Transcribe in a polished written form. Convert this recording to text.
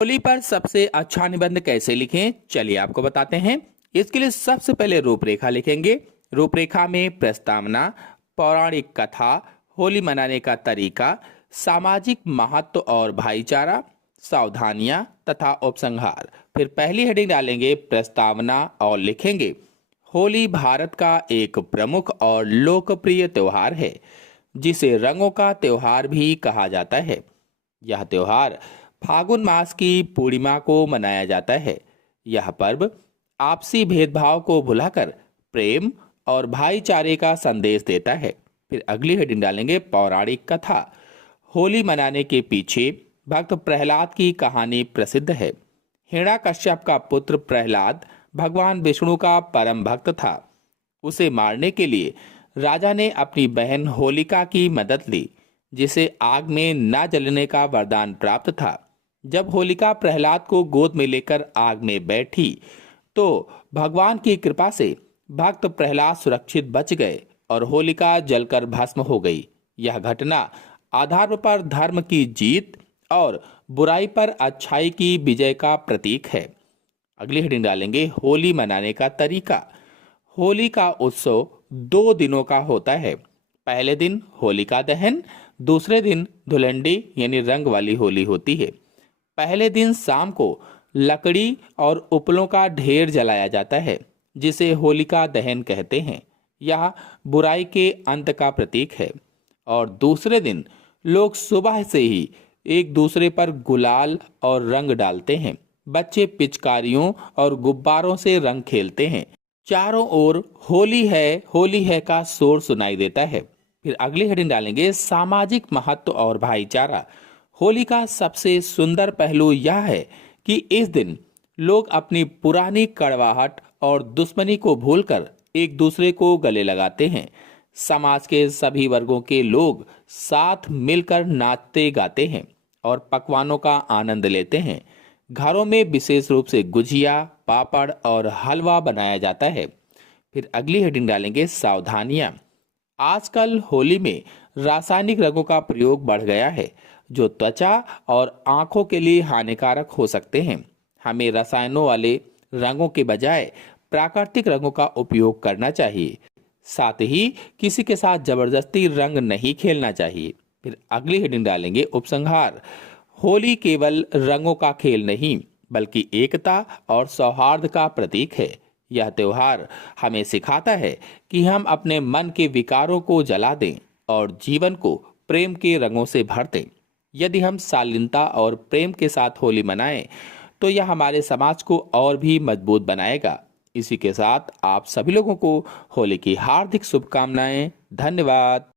होली पर सबसे अच्छा निबंध कैसे लिखें, चलिए आपको बताते हैं। इसके लिए सबसे पहले रूपरेखा लिखेंगे। रूपरेखा में प्रस्तावना, पौराणिक कथा, होली मनाने का तरीका, सामाजिक महत्व और भाईचारा, सावधानियां तथा उपसंहार। फिर पहली हेडिंग डालेंगे प्रस्तावना और लिखेंगे, होली भारत का एक प्रमुख और लोकप्रिय त्योहार है, जिसे रंगों का त्योहार भी कहा जाता है। यह त्योहार फागुन मास की पूर्णिमा को मनाया जाता है। यह पर्व आपसी भेदभाव को भुलाकर प्रेम और भाईचारे का संदेश देता है। फिर अगली हेडिंग डालेंगे पौराणिक कथा। होली मनाने के पीछे भक्त प्रहलाद की कहानी प्रसिद्ध है। हिरण्याकश्यप का पुत्र प्रहलाद भगवान विष्णु का परम भक्त था। उसे मारने के लिए राजा ने अपनी बहन होलिका की मदद ली, जिसे आग में न जलने का वरदान प्राप्त था। जब होलिका प्रहलाद को गोद में लेकर आग में बैठी तो भगवान की कृपा से भक्त प्रहलाद सुरक्षित बच गए और होलिका जलकर भस्म हो गई। यह घटना आधार पर धर्म की जीत और बुराई पर अच्छाई की विजय का प्रतीक है। अगली हेडिंग डालेंगे होली मनाने का तरीका। होली का उत्सव 2 दिनों का होता है। पहले दिन होलिका दहन, दूसरे दिन धुलंडी यानी रंग वाली होली होती है। पहले दिन शाम को लकड़ी और उपलों का ढेर जलाया जाता है, जिसे होलिका दहन कहते हैं। यह बुराई के अंत का प्रतीक है। और दूसरे दिन लोग सुबह से ही एक दूसरे पर गुलाल और रंग डालते हैं। बच्चे पिचकारियों और गुब्बारों से रंग खेलते हैं। चारों ओर होली है का शोर सुनाई देता है। फिर अगली हेडिंग डालेंगे सामाजिक महत्व और भाईचारा। होली का सबसे सुंदर पहलू यह है कि इस दिन लोग अपनी पुरानी कड़वाहट और दुश्मनी को भूलकर एक दूसरे को गले लगाते हैं। समाज के सभी वर्गों के लोग साथ मिलकर नाचते गाते हैं और पकवानों का आनंद लेते हैं। घरों में विशेष रूप से गुजिया, पापड़ और हलवा बनाया जाता है। फिर अगली हेडिंग डालेंगे सावधानियां। आजकल होली में रासायनिक रंगों का प्रयोग बढ़ गया है, जो त्वचा और आंखों के लिए हानिकारक हो सकते हैं। हमें रसायनों वाले रंगों के बजाय प्राकृतिक रंगों का उपयोग करना चाहिए। साथ ही किसी के साथ जबरदस्ती रंग नहीं खेलना चाहिए। फिर अगली हेडिंग डालेंगे उपसंहार। होली केवल रंगों का खेल नहीं, बल्कि एकता और सौहार्द का प्रतीक है। यह त्योहार हमें सिखाता है कि हम अपने मन के विकारों को जला दें और जीवन को प्रेम के रंगों से भर दें। यदि हम शालीनता और प्रेम के साथ होली मनाएं, तो यह हमारे समाज को और भी मजबूत बनाएगा। इसी के साथ आप सभी लोगों को होली की हार्दिक शुभकामनाएं। धन्यवाद।